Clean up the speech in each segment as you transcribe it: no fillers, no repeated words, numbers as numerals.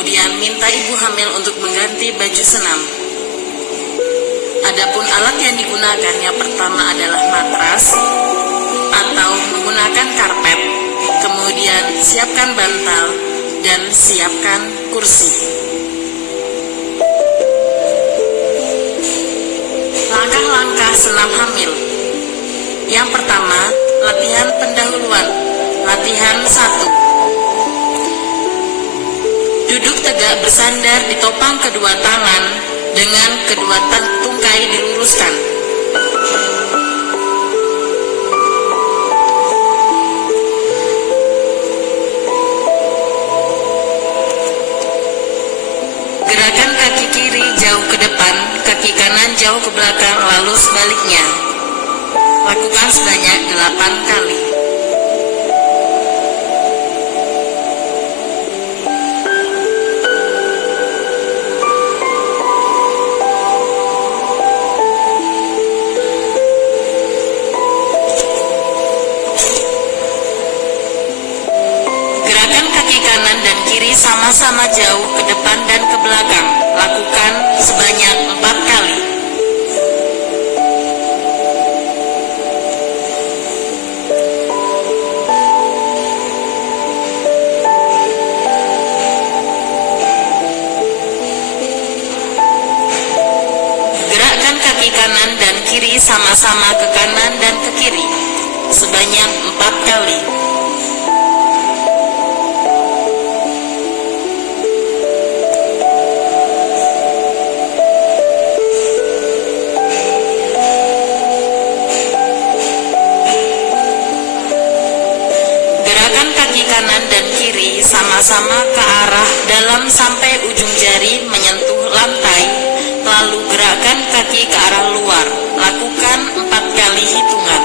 kemudian minta ibu hamil untuk mengganti baju senam. Adapun alat yang digunakan yang pertama adalah matras atau menggunakan karpet, kemudian siapkan bantal dan siapkan kursi. Langkah-langkah senam hamil. Yang pertama, latihan pendahuluan. Latihan 1. Duduk tegak bersandar di topang kedua tangan dengan kedua tungkai diluruskan. Gerakan kaki kiri jauh ke depan, kaki kanan jauh ke belakang, lalu sebaliknya. Lakukan sebanyak 8 kali. Gerakan kaki kanan dan kiri sama-sama jauh ke depan dan ke belakang. Lakukan sebanyak 4 kali. Gerakkan kaki kanan dan kiri sama-sama ke kanan dan ke kiri sebanyak 4 kali. Kanan dan kiri sama-sama ke arah dalam sampai ujung jari menyentuh lantai, lalu gerakkan kaki ke arah luar. Lakukan 4 kali hitungan.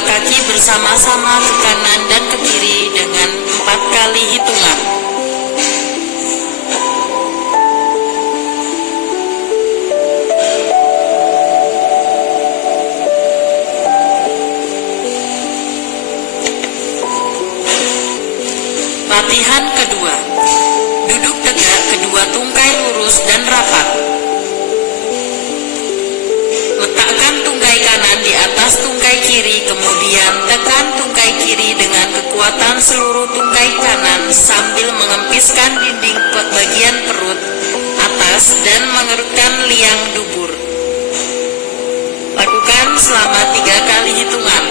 Kaki bersama-sama ke kanan dan ke kiri dengan 4 kali hitungan. Latihan kedua. Duduk tegak, kedua tungkai lurus dan rapat. Letakkan tungkai kanan di atas tungkai kiri, kemudian tekan tungkai kiri dengan kekuatan seluruh tungkai kanan sambil mengempiskan dinding bagian perut atas dan mengerutkan liang dubur. Lakukan selama 3 kali hitungan.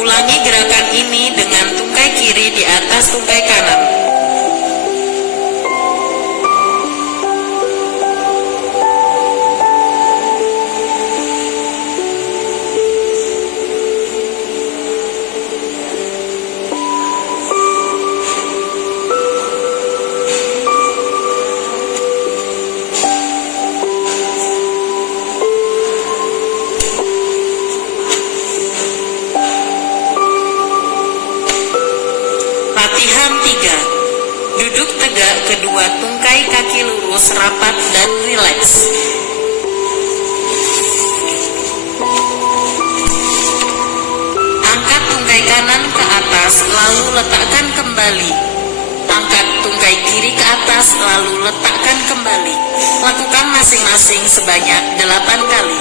Ulangi gerakan ini dengan tungkai kiri di atas tungkai kanan. Latihan 3. Duduk tegak, kedua tungkai kaki lurus, rapat dan rileks. Angkat tungkai kanan ke atas, lalu letakkan kembali. Angkat tungkai kiri ke atas, lalu letakkan kembali. Lakukan masing-masing sebanyak 8 kali.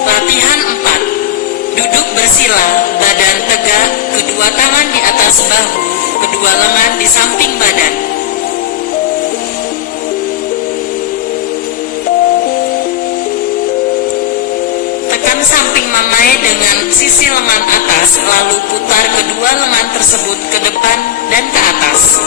Latihan 4. Duduk bersila bersila, badan tegak, kedua tangan di atas bahu, kedua lengan di samping badan. Tekan samping mamae dengan sisi lengan atas, lalu putar kedua lengan tersebut ke depan dan ke atas.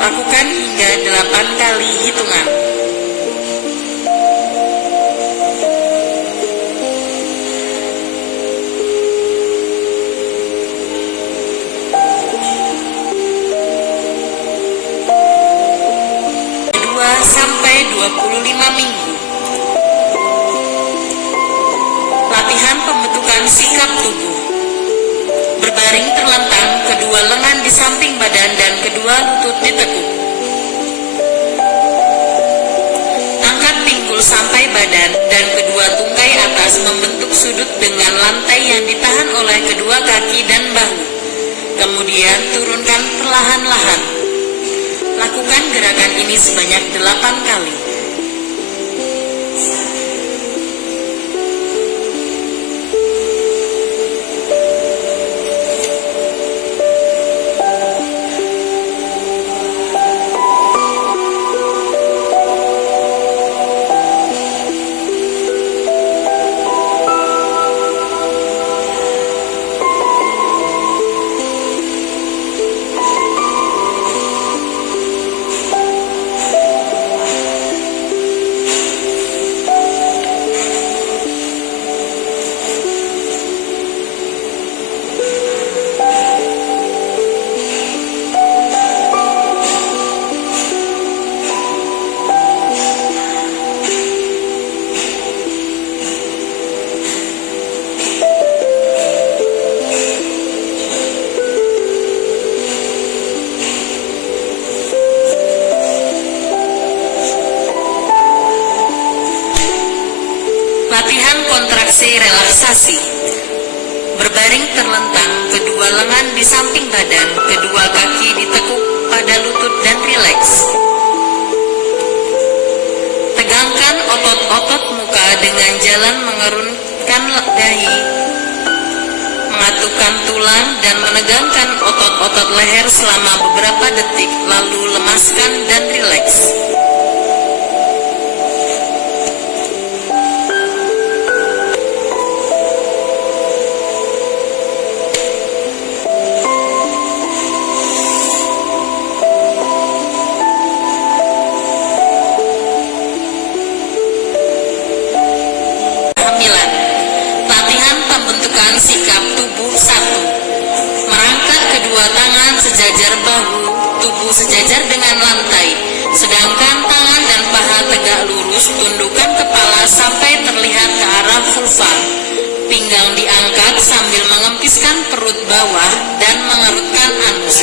Lakukan hingga 8 kali hitungan. Sampai 25 minggu. Latihan pembentukan sikap tubuh. Berbaring terlentang, kedua lengan di samping badan dan kedua lutut ditekuk. Angkat pinggul sampai badan dan kedua tungkai atas membentuk sudut dengan lantai yang ditahan oleh kedua kaki dan bahu. Kemudian turunkan perlahan-lahan. Lakukan gerakan ini sebanyak 8 kali. Latihan kontraksi relaksasi. Berbaring terlentang, kedua lengan di samping badan, kedua kaki ditekuk pada lutut dan rileks. Tegangkan otot-otot muka dengan jalan mengerunkan dahi, mengatupkan tulang dan menegangkan otot-otot leher selama beberapa detik, lalu lemaskan dan rileks. Sikap tubuh 1. Merangkak kedua tangan sejajar bahu, tubuh sejajar dengan lantai, sedangkan tangan dan paha tegak lurus. Tundukkan kepala sampai terlihat ke arah vulva. Pinggang diangkat sambil mengempiskan perut bawah dan mengerutkan anus.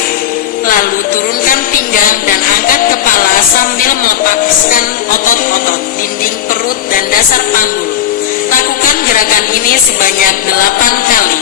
Lalu turunkan pinggang dan angkat kepala sambil melepaskan otot-otot dinding perut dan dasar panggul. Lakukan gerakan ini sebanyak 8 kali.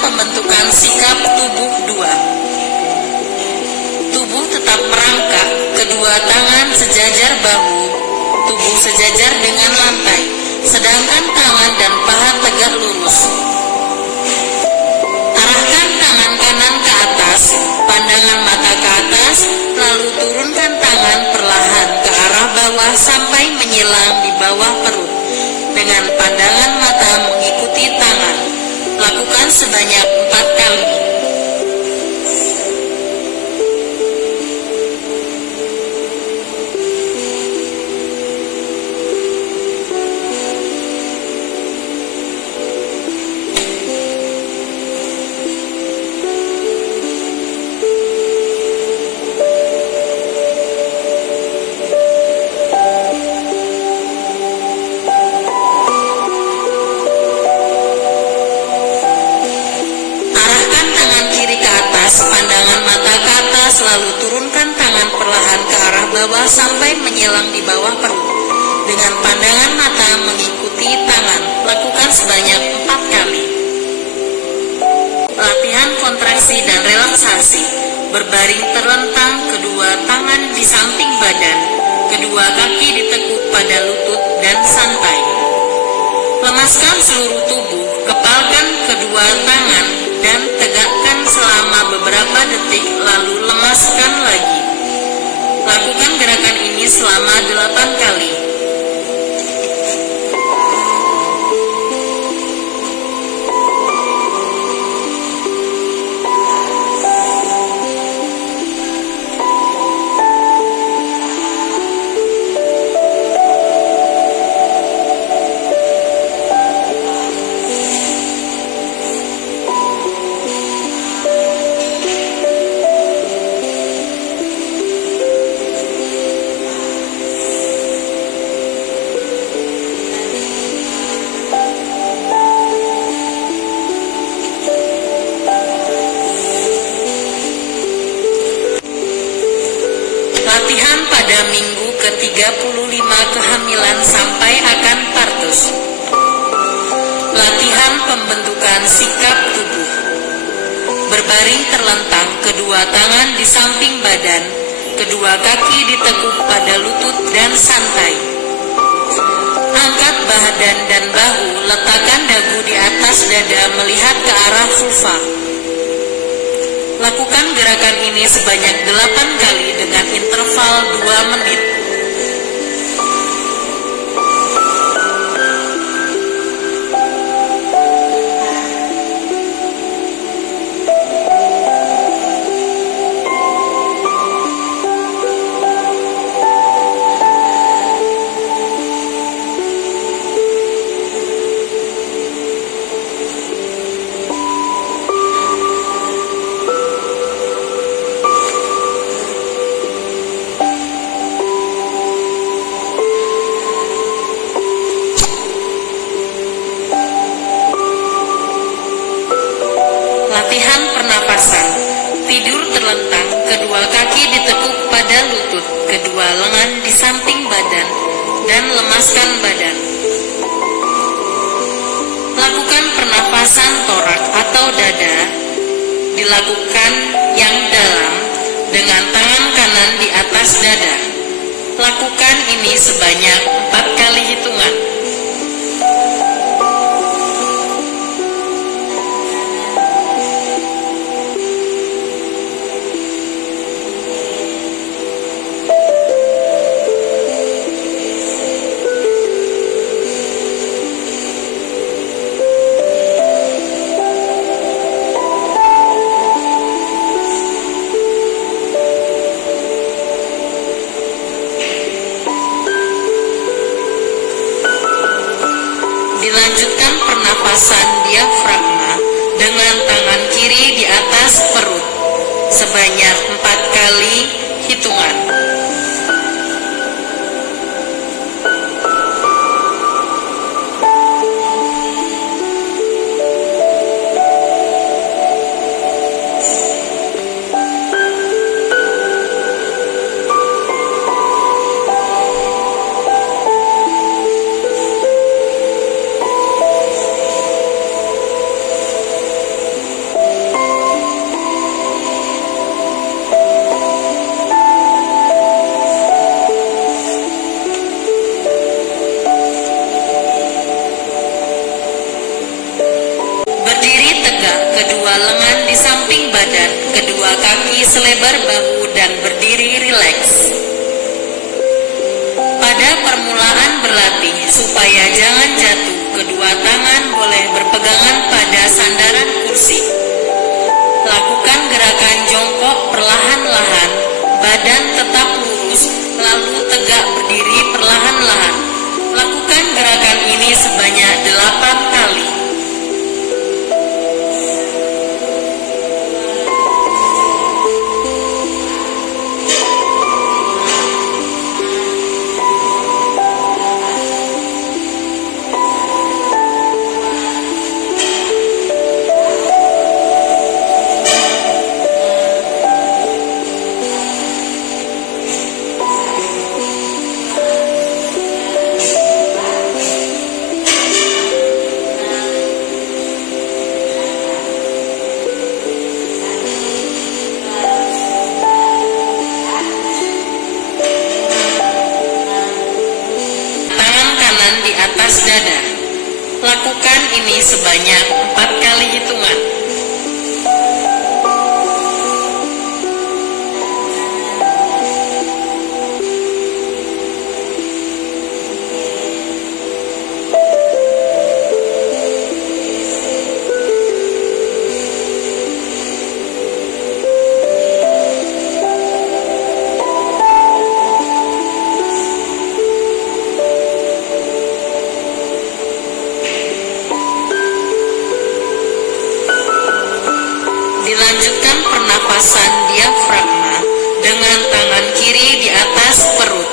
Pembentukan sikap tubuh 2. Tubuh tetap merangkak, sejajar bahu, tubuh sejajar dengan lantai, sedangkan tangan dan paha tegak lurus. Arahkan tangan kanan ke atas, pandangan mata ke atas, lalu turunkan tangan perlahan ke arah bawah sampai menyilang di bawah perut. Dengan pandangan mata mengikuti tangan. Lakukan sebanyak 4 kali. Pandangan mata ke atas, lalu turunkan tangan perlahan ke arah bawah sampai menyilang di bawah perut. Dengan pandangan mata mengikuti tangan. Lakukan sebanyak 4 kali. Latihan kontraksi dan relaksasi. Berbaring terlentang, kedua tangan di samping badan, kedua kaki ditekuk pada lutut dan santai. Lemaskan seluruh tubuh, kepalkan kedua tangan dan tegakkan selama beberapa detik, lalu lemaskan lagi. Lakukan gerakan ini selama 8 kali. Latihan pada minggu ke-35 kehamilan sampai akan partus. Latihan pembentukan sikap tubuh. Berbaring terlentang, kedua tangan di samping badan, kedua kaki ditekuk pada lutut dan santai. Angkat badan dan bahu, letakkan dagu di atas dada melihat ke arah vulva. Lakukan gerakan ini sebanyak 8 kali dengan interval 2 menit. Latihan pernapasan. Tidur terlentang, kedua kaki ditekuk pada lutut, kedua lengan di samping badan, dan lemaskan badan. Lakukan pernapasan torak atau dada. Dilakukan yang dalam dengan tangan kanan di atas dada. Lakukan ini sebanyak 4 kali hitungan. Dilanjutkan pernapasan diafragma dengan tangan kiri di atas perut sebanyak 4 kali hitungan. kedua lengan di samping badan, kedua kaki selebar bahu dan berdiri rileks. Pada permulaan berlatih, supaya jangan jatuh, kedua tangan boleh berpegangan pada sandaran kursi. Lakukan gerakan jongkok perlahan-lahan, badan tetap lurus, lalu tegak berdiri perlahan-lahan. Lakukan gerakan ini sebanyak 8 kali. Di atas dada. Lakukan ini sebanyak 4 kali hitungan. Dilanjutkan pernapasan diafragma dengan tangan kiri di atas perut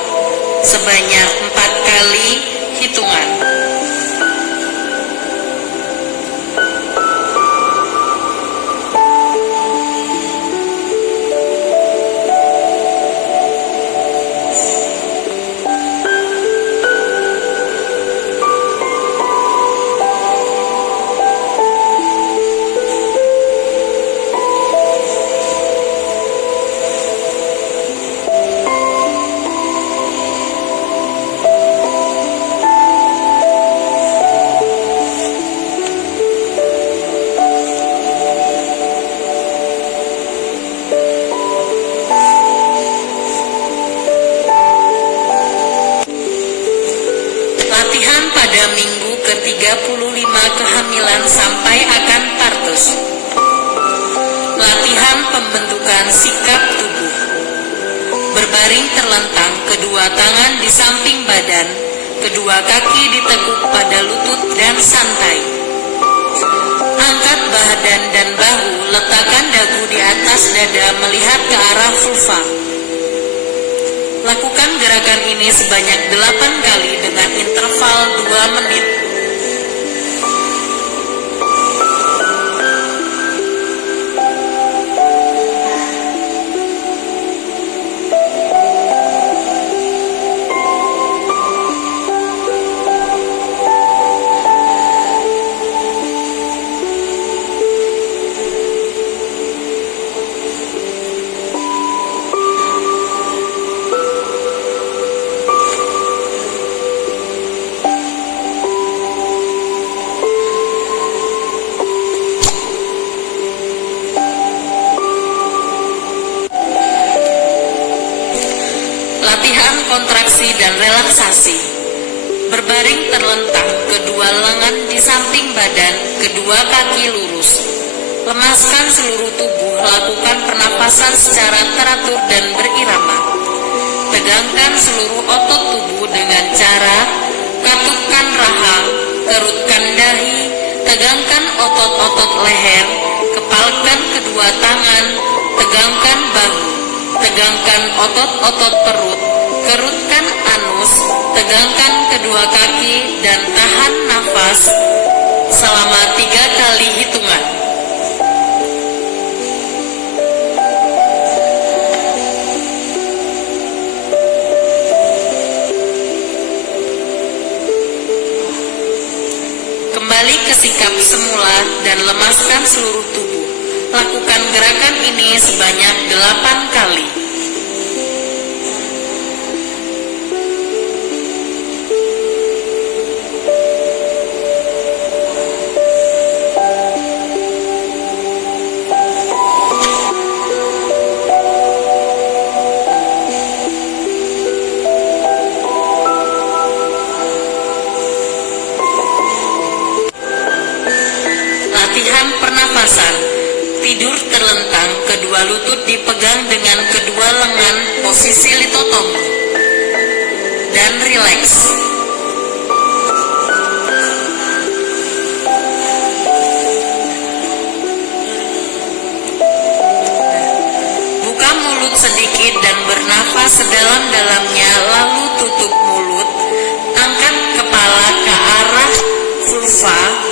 sebanyak 4 kali hitungan. Latihan pada minggu ke-35 kehamilan sampai akan partus. Latihan pembentukan sikap tubuh. Berbaring terlentang, kedua tangan di samping badan, kedua kaki ditekuk pada lutut dan santai. Angkat badan dan bahu, letakkan dagu di atas dada melihat ke arah vulva. Lakukan gerakan ini sebanyak 8 kali dengan interval 2 menit. Latihan kontraksi dan relaksasi. Berbaring terlentang, kedua lengan di samping badan, kedua kaki lurus. Lemaskan seluruh tubuh, lakukan pernapasan secara teratur dan berirama. Tegangkan seluruh otot tubuh dengan cara katupkan rahang, kerutkan dahi, tegangkan otot-otot leher, kepalkan kedua tangan, tegangkan bahu. Tegangkan otot-otot perut, kerutkan anus, tegangkan kedua kaki dan tahan nafas selama 3 kali hitungan. Kembali ke sikap semula dan lemaskan seluruh tubuh. Lakukan gerakan ini sebanyak 8 kali. latihan pernapasan. Tidur terlentang, kedua lutut dipegang dengan kedua lengan, posisi litotomo. Dan rileks. Buka mulut sedikit dan bernafas sedalam-dalamnya, lalu tutup mulut. Angkat kepala ke arah vulva.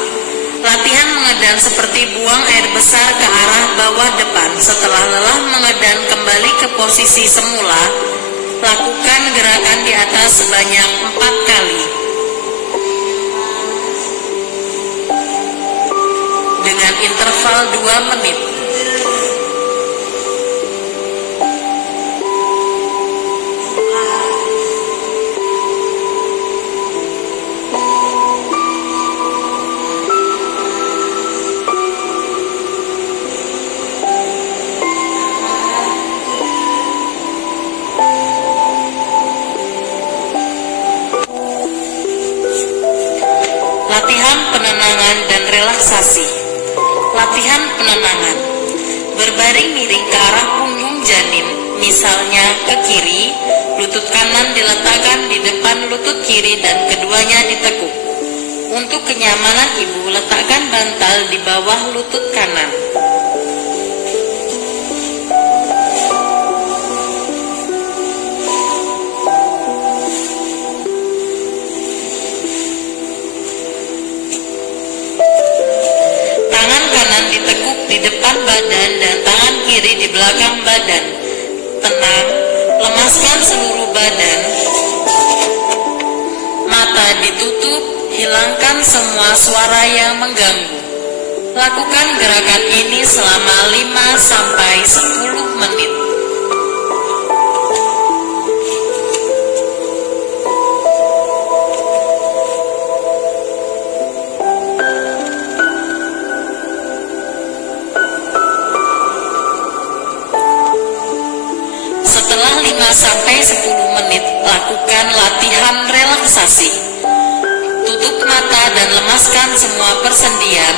Latihan mengedan seperti buang air besar ke arah bawah depan. Setelah lelah mengedan kembali ke posisi semula, lakukan gerakan di atas sebanyak 4 kali. Dengan interval 2 menit. Latihan penenangan dan relaksasi. Latihan penenangan. Berbaring miring ke arah punggung janin, misalnya ke kiri, lutut kanan diletakkan di depan lutut kiri dan keduanya ditekuk. Untuk kenyamanan ibu, letakkan bantal di bawah lutut kanan. Ditekuk di depan badan dan tangan kiri di belakang badan. Tenang, lemaskan seluruh badan. Mata ditutup, hilangkan semua suara yang mengganggu. Lakukan gerakan ini selama 5-10 menit. Setelah 5-10 menit, lakukan latihan relaksasi. Tutup mata dan lemaskan semua persendian.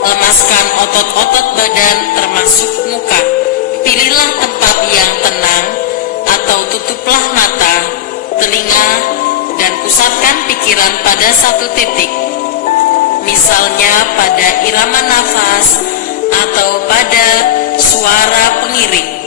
Lemaskan otot-otot badan termasuk muka. Pilihlah tempat yang tenang atau tutuplah mata, telinga, dan pusatkan pikiran pada satu titik. Misalnya pada irama nafas atau pada suara pengiring.